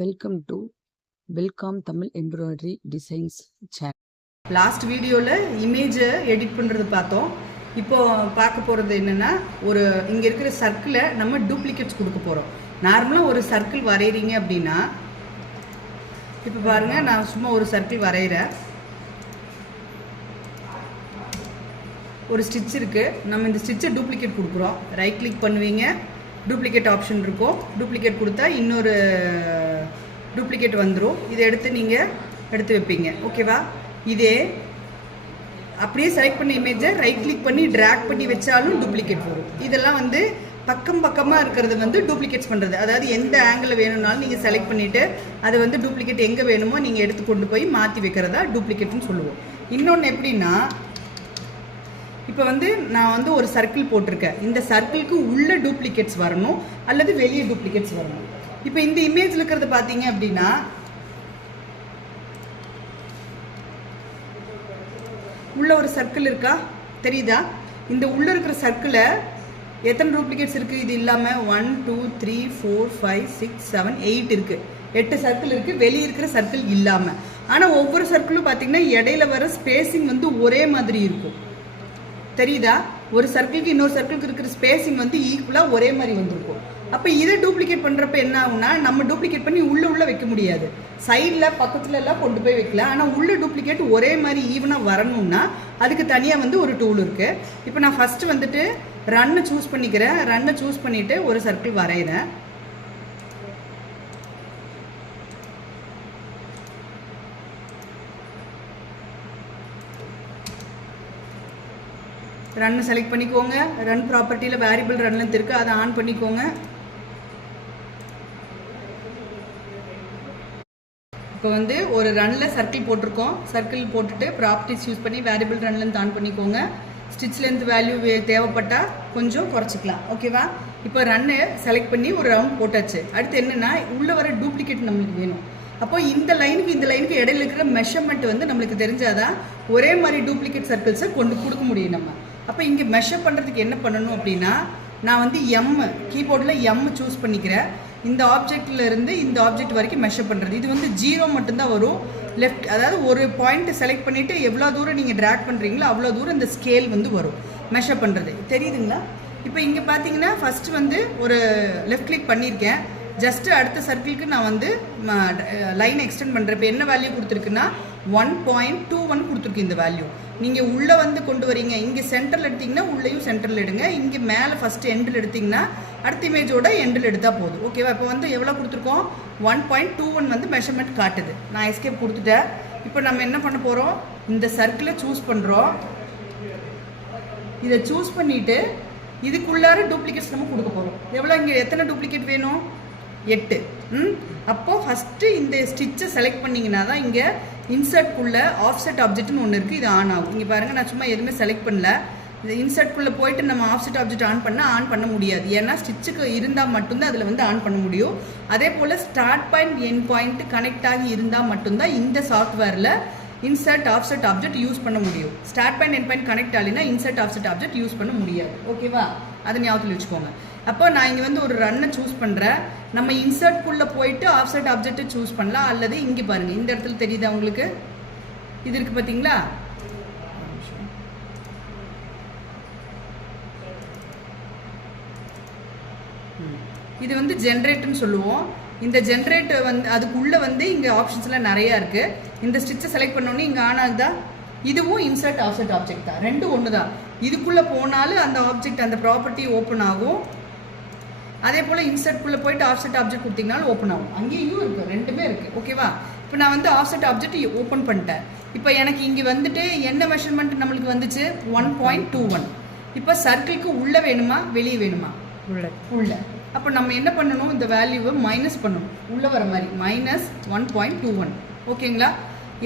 Welcome to welcome Tamil embroidery designs channel. Last வீடியோவில் இமேஜை edit பண்ணுறது பார்த்தோம். இப்போ பார்க்க போகிறது என்னென்னா, இங்கே இருக்கிற சர்க்கிளை நம்ம டூப்ளிகேட்ஸ் கொடுக்க போகிறோம். நார்மலாக ஒரு சர்க்கிள் வரைகிறீங்க அப்படின்னா, இப்போ பாருங்கள், நான் சும்மா ஒரு சர்க்கிள் வரைகிறேன். ஒரு ஸ்டிச் இருக்குது, நம்ம இந்த ஸ்டிச்சை டூப்ளிகேட் கொடுக்குறோம். ரைட் கிளிக் பண்ணுவீங்க, டூப்ளிகேட் ஆப்ஷன் இருக்கும். டூப்ளிகேட் கொடுத்தா இன்னொரு டூப்ளிகேட் வந்துடும். இதை எடுத்து வைப்பீங்க. ஓகேவா? இதே அப்படியே செலக்ட் பண்ண இமேஜை ரைட் கிளிக் பண்ணி ட்ராக் பண்ணி வச்சாலும் டூப்ளிகேட் வரும். இதெல்லாம் பக்கமாக இருக்கிறது டூப்ளிகேட்ஸ் பண்ணுறது. அதாவது எந்த ஆங்கிளில் வேணும்னாலும் நீங்கள் செலக்ட் பண்ணிவிட்டு அதை டூப்ளிகேட் எங்கே வேணுமோ நீங்கள் எடுத்து கொண்டு போய் மாற்றி வைக்கிறதா டூப்ளிகேட்னு சொல்லுவோம். இன்னொன்று எப்படின்னா, இப்போ நான் ஒரு சர்க்கிள் போட்டிருக்கேன். இந்த சர்க்கிளுக்கு உள்ள டூப்ளிகேட்ஸ் வரணும் அல்லது வெளியே டூப்ளிகேட்ஸ் வரணும். இப்போ இந்த இமேஜில் இருக்கிறத பார்த்தீங்க அப்படின்னா, உள்ள ஒரு சர்க்கிள் இருக்கா, தெரியுதா? இந்த உள்ள இருக்கிற சர்க்கிளை எத்தனை டூப்ளிகேட்ஸ் இருக்குது? இது இல்லாமல் 1 2 3 4 5 6 7 8 இருக்குது. 8 சர்க்கிள் இருக்குது, வெளியே இருக்கிற சர்க்கிள் இல்லாமல். ஆனால் ஒவ்வொரு சர்க்கிளும் பார்த்தீங்கன்னா இடையில வர ஸ்பேசிங் ஒரே மாதிரி இருக்கும். தெரியுதா? ஒரு சர்க்கிளுக்கு இன்னொரு சர்க்கிளுக்கு இருக்கிற ஸ்பேசிங் ஈக்குவலாக ஒரே மாதிரி வந்திருக்கும். அப்போ இதை டூப்ளிகேட் பண்ணுறப்ப என்ன ஆகும்னா, நம்ம டூப்ளிகேட் பண்ணி உள்ள வைக்க முடியாது. சைடில் பக்கத்துல எல்லாம் கொண்டு போய் வைக்கலாம். ஆனால் உள்ள டூப்ளிகேட் ஒரே மாதிரி ஈவனாக வரணும்னா அதுக்கு தனியாக ஒரு டூல் இருக்குது. இப்போ நான் ஃபஸ்ட்டு ரன்னை சூஸ் பண்ணிக்கிறேன். ரன்னை சூஸ் பண்ணிவிட்டு ஒரு சர்க்கிள் வரைகிறேன். ரன் செலக்ட் பண்ணிக்கோங்க. ரன் ப்ராப்பர்ட்டியில் வேரியபிள் ரன்லேருந்து இருக்குது, அதை ஆன் பண்ணிக்கோங்க. இப்போ ஒரு ரன்னில் சர்க்கிள் போட்டிருக்கோம். சர்க்கிள் போட்டுட்டு ப்ராப்பர்ட்டிஸ் யூஸ் பண்ணி வேரியபிள் ரன்லேருந்து ஆன் பண்ணிக்கோங்க. ஸ்டிச்லேருந்து வேல்யூ தேவைப்பட்டால் கொஞ்சம் குறைச்சிக்கலாம். ஓகேவா? இப்போ ரன்னு செலக்ட் பண்ணி ஒரு ரவுண்ட் போட்டாச்சு. அடுத்து என்னென்னா, உள்ளே வர டூப்ளிகேட் நம்மளுக்கு வேணும். அப்போ இந்த லைனுக்கு இடையில இருக்கிற மெஷர்மெண்ட் நம்மளுக்கு தெரிஞ்சாதான் ஒரே மாதிரி டூப்ளிகேட் சர்க்கிள்ஸை கொடுக்க முடியும் நம்ம. அப்போ இங்கே மெஷர் பண்ணுறதுக்கு என்ன பண்ணணும் அப்படின்னா, நான் எம் கீபோர்டில் எம் சூஸ் பண்ணிக்கிறேன். இந்த ஆப்ஜெக்டில் இருந்து இந்த ஆப்ஜெக்ட் வரைக்கும் மெஷர் பண்ணுறது. இது 0 மட்டும்தான் வரும். லெஃப்ட், அதாவது ஒரு பாயிண்ட்டை செலக்ட் பண்ணிவிட்டு எவ்வளோ தூரம் நீங்கள் ட்ராக் பண்ணுறீங்களோ அவ்வளோ தூரம் இந்த ஸ்கேல் வரும் மெஷர் பண்ணுறது. தெரியுதுங்களா? இப்போ இங்கே பார்த்தீங்கன்னா ஃபஸ்ட்டு ஒரு லெஃப்ட் கிளிக் பண்ணியிருக்கேன். ஜஸ்ட்டு அடுத்த சர்க்கிளுக்கு நான் லைன் எக்ஸ்டெண்ட் பண்ணுறேன். இப்போ என்ன வேல்யூ கொடுத்துருக்குன்னா 1.21 கொடுத்துருக்கு இந்த வேல்யூ. நீங்கள் உள்ளே கொண்டு வரீங்க. இங்கே சென்டரில் எடுத்திங்கன்னா உள்ளேயும் சென்டரில் எடுங்க. இங்கே மேலே ஃபஸ்ட்டு எண்டில் எடுத்திங்கன்னா அடுத்த இமேஜோட எண்டில் எடுத்தால் போதும். ஓகேவா? இப்போ எவ்வளோ கொடுத்துருக்கோம்? 1.21 மெஷர்மெண்ட் காட்டுது. நான் எஸ்கேப் கொடுத்துட்டேன். இப்போ நம்ம என்ன பண்ண போகிறோம்? இந்த சர்க்கிளை சூஸ் பண்ணுறோம். இதை சூஸ் பண்ணிவிட்டு இதுக்குள்ளார டூப்ளிகேட்ஸ் நம்ம கொடுக்க போகிறோம். எவ்வளோ? இங்கே எத்தனை டூப்ளிகேட் வேணும்? 8. அப்போது ஃபஸ்ட்டு இந்த ஸ்டிச்சை செலக்ட் பண்ணிங்கன்னா தான் இங்கே இன்சர்ட்குள்ளே ஆஃப்செட் ஆப்ஜெக்ட்னு ஒன்று இருக்குது, இது ஆன் ஆகும். இங்கே பாருங்கள், நான் சும்மா எதுவுமே செலக்ட் பண்ணல. இந்த இன்சர்ட்குள்ளே போயிட்டு நம்ம ஆஃப்செட் ஆப்ஜெக்ட் ஆன் பண்ண முடியாது. ஏன்னா ஸ்டிச்சுக்கு இருந்தால் மட்டும்தான் அதில் ஆன் பண்ண முடியும். அதே போல் start point end point connect ஆகி இருந்தால் மட்டும்தான் இந்த சாஃப்ட்வேரில் இன்சர்ட் ஆஃப்செட் ஆப்ஜெக்ட் யூஸ் பண்ண முடியும். Start point end point connect ஆகலைன்னா இன்சர்ட் ஆஃப்செட் ஆப்ஜெக்ட் யூஸ் பண்ண முடியாது. ஓகேவா? அதை ஞாபகத்தில் வச்சுக்கோங்க. அப்போ நான் இங்கே ஒரு ரன்னை சூஸ் பண்ணுறேன். நம்ம இன்சர்ட்குள்ளே போயிட்டு ஆஃப்செட் ஆப்ஜெக்ட்டை சூஸ் பண்ணலாம். அல்லது இங்கே பாருங்கள், இந்த இடத்துல தெரியுதா உங்களுக்கு? இது இருக்குது பார்த்தீங்களா? இது ஜென்ரேட்னு சொல்லுவோம். இந்த ஜென்ரேட் அதுக்குள்ளே இங்கே ஆப்ஷன்ஸ்லாம் நிறையா இருக்குது. இந்த ஸ்டிச்சை செலக்ட் பண்ணோன்னே இங்கே ஆன் ஆகுதா? இதுவும் இன்சர்ட் ஆஃப்செட் ஆப்ஜெக்ட் தான், ரெண்டும் ஒன்று தான். இதுக்குள்ளே போனாலும் அந்த ஆப்ஜெக்ட் அந்த ப்ராப்பர்ட்டி ஓப்பன் ஆகும். அதே போல் இன்சர்ட்குள்ளே போயிட்டு ஆஃப்செட் ஆப்ஜெக்ட் கொடுத்தீங்கனாலும் ஓப்பன் ஆகும். அங்கேயும் இருக்குது, ரெண்டுமே இருக்குது. ஓகேவா? இப்போ நான் ஆஃப்செட் ஆப்ஜெக்ட் ஓப்பன் பண்ணிட்டேன். இப்போ எனக்கு இங்கே என்ன மெஷர்மெண்ட் நம்மளுக்கு வந்துச்சு? 1.21. இப்போ சர்க்கிளுக்கு உள்ளே வேணுமா வெளியே வேணுமா? உள்ள. அப்போ நம்ம என்ன பண்ணணும்? இந்த வேல்யூவை மைனஸ் பண்ணணும், உள்ளே வர மாதிரி. -1.21. ஓகேங்களா?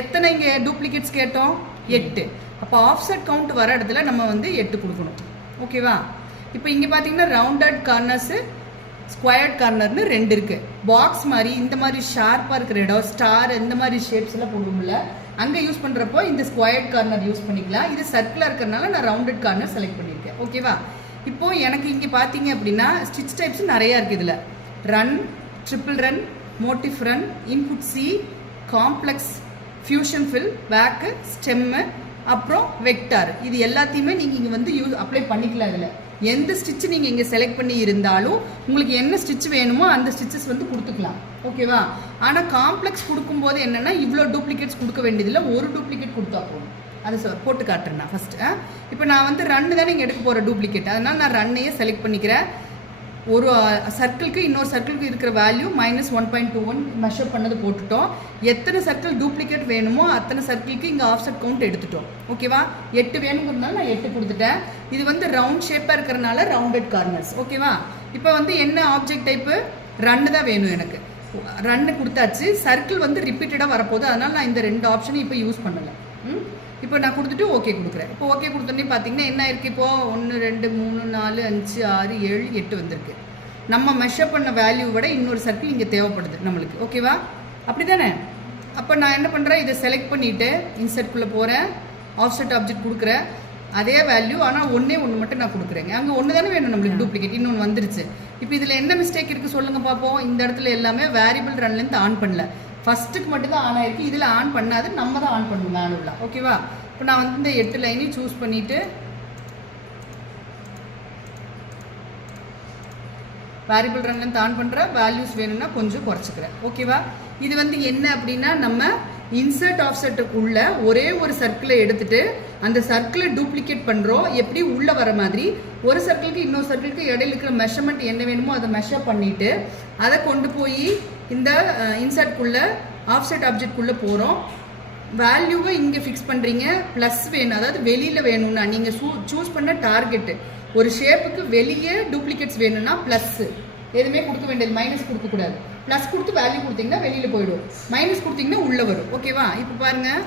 எத்தனை இங்கே டூப்ளிகேட்ஸ் கேட்டோம்? 8. அப்போ ஆஃப்செட் கவுண்ட் வர இடத்துல நம்ம 8 கொடுக்கணும். ஓகேவா? இப்போ இங்கே பார்த்தீங்கன்னா ரவுண்டட் கார்னர்ஸு, ஸ்கொயர்ட் கார்னர்னு 2 இருக்குது. பாக்ஸ் மாதிரி இந்த மாதிரி ஷார்ப்பாக இருக்கிற இடம், ஸ்டார் இந்த மாதிரி ஷேப்ஸ் எல்லாம் போடுவோம்ல, அங்கே யூஸ் பண்ணுறப்போ இந்த ஸ்கொயர்ட் கார்னர் யூஸ் பண்ணிக்கலாம். இது சர்க்கிளாக இருக்கிறதுனால நான் ரவுண்டட் கார்னர் செலக்ட் பண்ணியிருக்கேன். ஓகேவா? இப்போது எனக்கு இங்கே பார்த்தீங்க அப்படின்னா ஸ்டிச் டைப்ஸ் நிறையா இருக்குது. இதில் run, triple run, motif run, input C, complex fusion fill, back, stem, அப்புறம் வெக்டார். இது எல்லாத்தையுமே நீங்கள் இங்கே வந்து அப்ளை பண்ணிக்கலாம். இதில் எந்த ஸ்டிச் நீங்கள் இங்கே செலக்ட் பண்ணி இருந்தாலும் உங்களுக்கு என்ன ஸ்டிச் வேணுமோ அந்த ஸ்டிச்சஸ் வந்து கொடுத்துக்கலாம். ஓகேவா? ஆனால் காம்ப்ளெக்ஸ் கொடுக்கும்போது என்னென்னா இவ்வளோ டூப்ளிகேட்ஸ் கொடுக்க வேண்டியதில்லை, ஒரு டூப்ளிகேட் கொடுத்தா போதும். அதை போட்டு காட்டுறேன் நான் ஃபஸ்ட்டு. இப்போ நான் வந்து ரன்னு தான் நீங்கள் எடுக்க போகிற டூப்ளிகேட், அதனால் நான் ரன்னையே செலக்ட் பண்ணிக்கிறேன். ஒரு சர்க்கிளுக்கு இன்னொரு சர்க்கிளுக்கு இருக்கிற வேல்யூ -1.21 மெஷர் பண்ணது போட்டுட்டோம். எத்தனை சர்க்கிள் டூப்ளிகேட் வேணுமோ அத்தனை சர்க்கிளுக்கு இங்கே ஆஃப்செட் கவுண்ட் எடுத்துட்டோம். ஓகேவா? 8 வேணுங்கிறதுனால நான் 8 கொடுத்துட்டேன். இது வந்து ரவுண்ட் ஷேப்பாக இருக்கிறனால ரவுண்டட் கார்னர்ஸ். ஓகேவா? இப்போ வந்து என்ன ஆப்ஜெக்ட் டைப்பு? ரன்னு தான் வேணும் எனக்கு. ரன்னு கொடுத்தாச்சு. சர்க்கிள் வந்து ரிப்பீட்டடாக வரப்போகுது, அதனால் நான் இந்த 2 ஆப்ஷனும் இப்போ யூஸ் பண்ணலை. இப்போ நான் கொடுத்துட்டு ஓகே கொடுக்குறேன். இப்போ ஓகே கொடுத்தோன்னே பார்த்தீங்கன்னா என்ன இருக்குது? இப்போது 1 2 3 4 5 6 7 8 வந்திருக்கு. நம்ம மெஷர் பண்ண வேல்யூ விட இன்னொரு சர்க்கிள் இங்கே தேவைப்படுது நம்மளுக்கு. ஓகேவா? அப்படி தானே? அப்போ நான் என்ன பண்ணுறேன், இதை செலக்ட் பண்ணிவிட்டு இன்சர்ட்குள்ளே போகிறேன், ஆஃப்செட் ஆப்ஜெக்ட் கொடுக்குறேன். அதே வேல்யூ, ஆனால் ஒன்றே ஒன்று மட்டும் நான் கொடுக்குறேங்க. அங்கே ஒன்று தானே வேணும் நம்மளுக்கு டூப்ளிகேட், இன்னொன்று வந்துருச்சு. இப்போ இதில் என்ன மிஸ்டேக் இருக்குது சொல்லுங்கள் பார்ப்போம். இந்த இடத்துல எல்லாமே வேரியபிள் ரன்லேருந்து ஆன் பண்ணல, ஃபஸ்ட்டுக்கு மட்டும்தான் ஆன் ஆகிருக்கு. இதில் ஆன் பண்ணாது, நம்ம தான் ஆன் பண்ணணும் மேனுவலாக. ஓகேவா? இப்போ நான் வந்து இந்த 8 லைனையும் சூஸ் பண்ணிவிட்டு வேரியபிள் ரன்லேருந்து ஆன் பண்ணுறேன். வேல்யூஸ் வேணும்னா கொஞ்சம் குறைச்சிக்கிறேன். ஓகேவா? இது வந்து என்ன அப்படின்னா, நம்ம இன்சர்ட் ஆஃப்செட்டுக்குள்ள ஒரே ஒரு சர்க்கிளை எடுத்துட்டு அந்த சர்க்கிளை டூப்ளிகேட் பண்ணுறோம். எப்படி உள்ளே வர மாதிரி ஒரு சர்க்கிளுக்கு இன்னொரு சர்க்கிளுக்கு இடையில இருக்கிற மெஷர்மெண்ட் என்ன வேணுமோ அதை மெஷர் பண்ணிவிட்டு அதை கொண்டு போய் இந்த இன்சர்ட்குள்ளே ஆஃப்செட் ஆப்ஜெக்ட்குள்ளே போகிறோம். வேல்யூவை இங்கே ஃபிக்ஸ் பண்ணுறீங்க. ப்ளஸ் வேணும், அதாவது வெளியில் வேணும்னா நீங்கள் சூஸ் பண்ண டார்கெட்டு. ஒரு ஷேப்புக்கு வெளியே டூப்ளிகேட்ஸ் வேணும்னா ப்ளஸ்ஸு, எதுவுமே கொடுக்க வேண்டியது, மைனஸ் கொடுக்கக்கூடாது. ப்ளஸ் கொடுத்து வேல்யூ கொடுத்தீங்கன்னா வெளியில் போயிடும், மைனஸ் கொடுத்தீங்கன்னா உள்ளே வரும். ஓகேவா? இப்போ பாருங்கள்,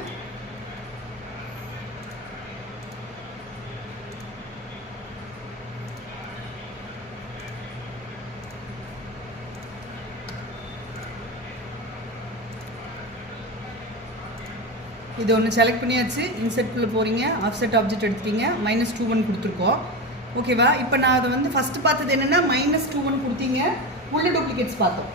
இது ஒன்று செலக்ட் பண்ணியாச்சு. இன்செர்ட்குள்ளே போகிறீங்க, ஆஃப்செட் ஆப்ஜெக்ட் எடுத்துட்டீங்க, -21 கொடுத்துருக்கோம். ஓகேவா? இப்போ நான் அதை வந்து ஃபஸ்ட்டு பார்த்தது என்னென்னா -21 கொடுத்தீங்க, உள்ள டூப்ளிகேட்ஸ் பார்த்தோம்.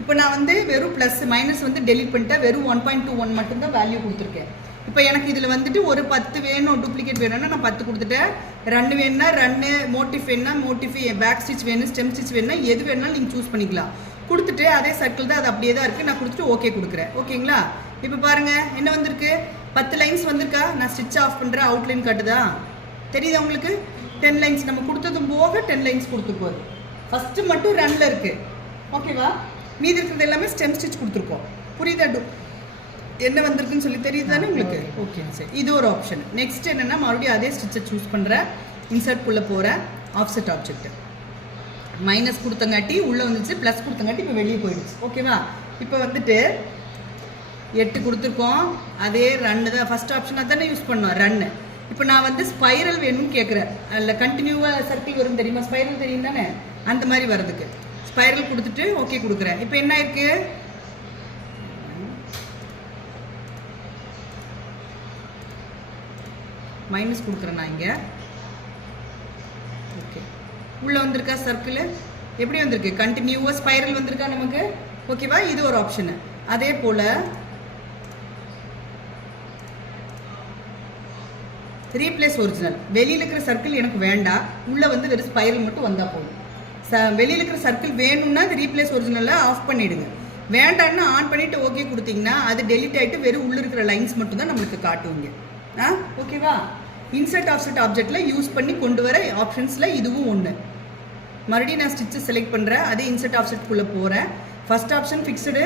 இப்போ நான் வந்து வெறும் ப்ளஸ் மைனஸ் வந்து டெலிட் பண்ணிட்டேன், வெறும் 1.21 மட்டும்தான் வேல்யூ கொடுத்துருக்கேன். இப்போ எனக்கு இதில் வந்துட்டு ஒரு 10 வேணும், டூப்ளிகேட் வேணும்னா நான் 10 கொடுத்துட்டேன். ரன்னு வேணும்னா ரன்னு, மோட்டிஃப் வேணும்னா மோட்டிஃப், பேக் ஸ்டிச் வேணும், ஸ்டெம் ஸ்டிச் வேணும்னா எது வேணும்னாலும் நீங்கள் சூஸ் பண்ணிக்கலாம். கொடுத்துட்டு அதே சர்க்கிள் தான், அது அப்படியே தான் இருக்குது. நான் கொடுத்துட்டு ஓகே கொடுக்குறேன். ஓகேங்களா? இப்போ பாருங்கள் என்ன வந்திருக்கு, 10 லைன்ஸ் வந்திருக்கா. நான் ஸ்டிச் ஆஃப் பண்ணுறேன், அவுட்லைன் காட்டுதா, தெரியுதா உங்களுக்கு? 10 லைன்ஸ் நம்ம கொடுத்ததும் போக 10 லைன்ஸ் கொடுத்துருக்கோம். ஃபஸ்ட்டு மட்டும் ரன்னில் இருக்குது. ஓகேவா? மீதி இருக்கிறது எல்லாமே ஸ்டெம் ஸ்டிச் கொடுத்துருக்கோம். புரியுதா? என்ன வந்திருக்குன்னு சொல்லி தெரியுது தானே உங்களுக்கு? ஓகே, சரி. இது ஒரு ஆப்ஷன். நெக்ஸ்ட் என்னென்னா, மறுபடியும் அதே ஸ்டிச்சை சூஸ் பண்ணுறேன், இன்சர்ட்குள்ளே போகிறேன், ஆஃப்செட் ஆப்ஜெக்ட் மைனஸ் கொடுத்தங்காட்டி உள்ளே வந்துச்சு, ப்ளஸ் கொடுத்தங்காட்டி இப்போ வெளியே போயிடுச்சு. ஓகேவா? இப்போ வந்துட்டு 8 கொடுத்துருக்கோம். அதே ரன்னு தான், ஃபஸ்ட் ஆப்ஷனாக தானே யூஸ் பண்ணோம், ரன்னு. இப்போ நான் வந்து ஸ்பைரல் வேணும்னு கேட்குறேன். அதில் கண்டினியூவாக சர்க்கிள் வரும் தெரியுமா? ஸ்பைரல் தெரியும் தானே? அந்த மாதிரி வர்றதுக்கு ஸ்பைரல் கொடுத்துட்டு ஓகே கொடுக்குறேன். இப்போ என்ன இருக்கு, மைனஸ் கொடுக்குறேன் நான் இங்கே. ஓகே, உள்ளே வந்திருக்கா சர்க்கிள்? எப்படி வந்திருக்கு? கண்டினியூவாக ஸ்பைரல் வந்திருக்கா நமக்கு. ஓகேவா? இது ஒரு ஆப்ஷனு. அதே போல் ரீப்ளேஸ் ஒரிஜினல், வெளியில் இருக்கிற சர்க்கிள் எனக்கு வேண்டாம், உள்ளே வந்து வெறும் ஸ்பைரல் மட்டும் வந்தால் போதும். வெளியில் இருக்கிற சர்க்கிள் வேணும்னா அது ரீப்ளேஸ் ஒரிஜினலில் ஆஃப் பண்ணிவிடுங்க. வேண்டான்னு ஆன் பண்ணிவிட்டு ஓகே கொடுத்தீங்கன்னா அது டெலிட் ஆகிட்டு வெறும் உள்ளே இருக்கிற லைன்ஸ் மட்டும் தான் நம்மளுக்கு காட்டுவீங்க. ஓகேவா? இன்சர்ட் ஆஃப்செட் ஆப்ஜெக்டில் யூஸ் பண்ணி கொண்டு வர ஆப்ஷன்ஸில் இதுவும் ஒன்று. மறுபடியும் நான் ஸ்டிச்சை செலக்ட் பண்ணுறேன், அதே இன்சர்ட் ஆப்ஜெக்ட்குள்ளே போகிறேன். First option fixed,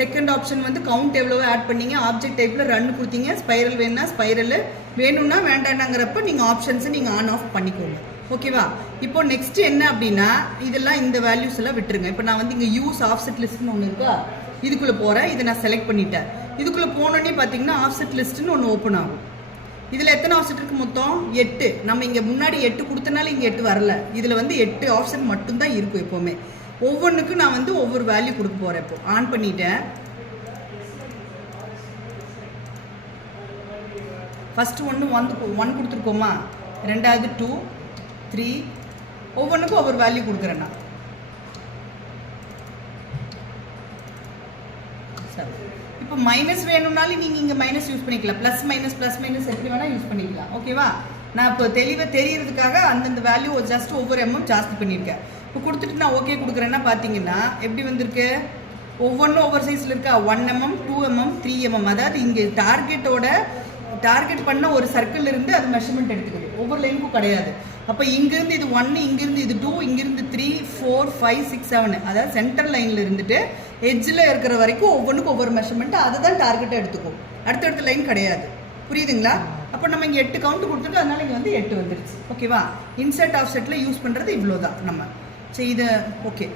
second option வந்து கவுண்ட் எவ்வளோ ஆட் பண்ணீங்க, ஆப்ஜெக்ட் டைப்பில் ரன் கொடுத்தீங்க. ஸ்பைரல் வேணும்னா ஸ்பைரல், வேணும்னா வேண்டாண்டாங்கிறப்ப நீங்கள் ஆப்ஷன்ஸை நீங்கள் ஆன் ஆஃப் பண்ணிக்கோங்க. ஓகேவா? இப்போ நெக்ஸ்ட் என்ன அப்படின்னா, இதெல்லாம் இந்த வேல்யூஸ் எல்லாம் விட்டுருங்க. இப்போ நான் வந்து இங்கே யூஸ் ஆஃப்செட் லிஸ்ட்னு ஒன்று இருக்கா, இதுக்குள்ளே போகிறேன். இதை நான் செலக்ட் பண்ணிட்டேன். இதுக்குள்ளே போனோடனே பார்த்தீங்கன்னா ஆஃப்செட் லிஸ்ட்டுன்னு ஒன்று ஓப்பன் ஆகும். இதில் எத்தனை ஆஃப்செட் இருக்குது? மொத்தம் 8. நம்ம இங்கே முன்னாடி 8 கொடுத்தனால இங்கே 8 வரல. இதில் வந்து 8 ஆப்ஷன் மட்டும்தான் இருக்கும் எப்போவுமே. ஒவ்வொன்றுக்கும் நான் வந்து ஒவ்வொரு வேல்யூ கொடுக்க போகிறேன். இப்போ ஆன் பண்ணிட்டேன். ஃபஸ்ட்டு 1 கொடுத்துருக்கோமா, ரெண்டாவது 2 3, ஒவ்வொன்றுக்கும் ஒவ்வொரு வேல்யூ கொடுக்குறேன் நான். இப்போ மைனஸ் வேணும்னாலும் நீங்கள் இங்கே மைனஸ் யூஸ் பண்ணிக்கலாம், ப்ளஸ் மைனஸ் எப்படி வேணால் யூஸ் பண்ணிக்கலாம். ஓகேவா? நான் இப்போ தெளிவாக தெரியறதுக்காக அந்தந்த வேல்யூ ஜஸ்ட் ஒவ்வொரு ஜாஸ்தி பண்ணியிருக்கேன். இப்போ கொடுத்துட்டு நான் ஓகே கொடுக்குறேன்னா பார்த்தீங்கன்னா எப்படி வந்திருக்கு, ஒவ்வொன்றும் ஒவ்வொரு சைஸில் இருக்கா, 1 mm 2 mm 3 mm. அதாவது இங்கே டார்கெட் பண்ண ஒரு சர்க்கிள் இருந்து அது மெஷர்மெண்ட் எடுத்துக்குது, ஒவ்வொரு லைனுக்கும் கிடையாது. அப்போ இங்கேருந்து இது 1, இங்கேருந்து இது 2, இங்கேருந்து 3 4 5 6 7, அதாவது சென்டர் லைனில் இருந்துட்டு எட்ஜில் இருக்கிற வரைக்கும் ஒவ்வொன்றுக்கும் ஒவ்வொரு மெஷர்மெண்ட்டு அதை தான் டார்கெட்டை எடுத்துக்கும். அடுத்தடுத்த லைன் கிடையாது. புரியுதுங்களா? அப்போ நம்ம இங்கே 8 கவுண்ட் கொடுத்துட்டு அதனால இங்கே வந்து 8 வந்துருச்சு. ஓகேவா? இன்செர்ட் ஆஃப் செட்டில் யூஸ் பண்ணுறது இவ்வளோ தான் நம்ம. சரி, இது ஓகே.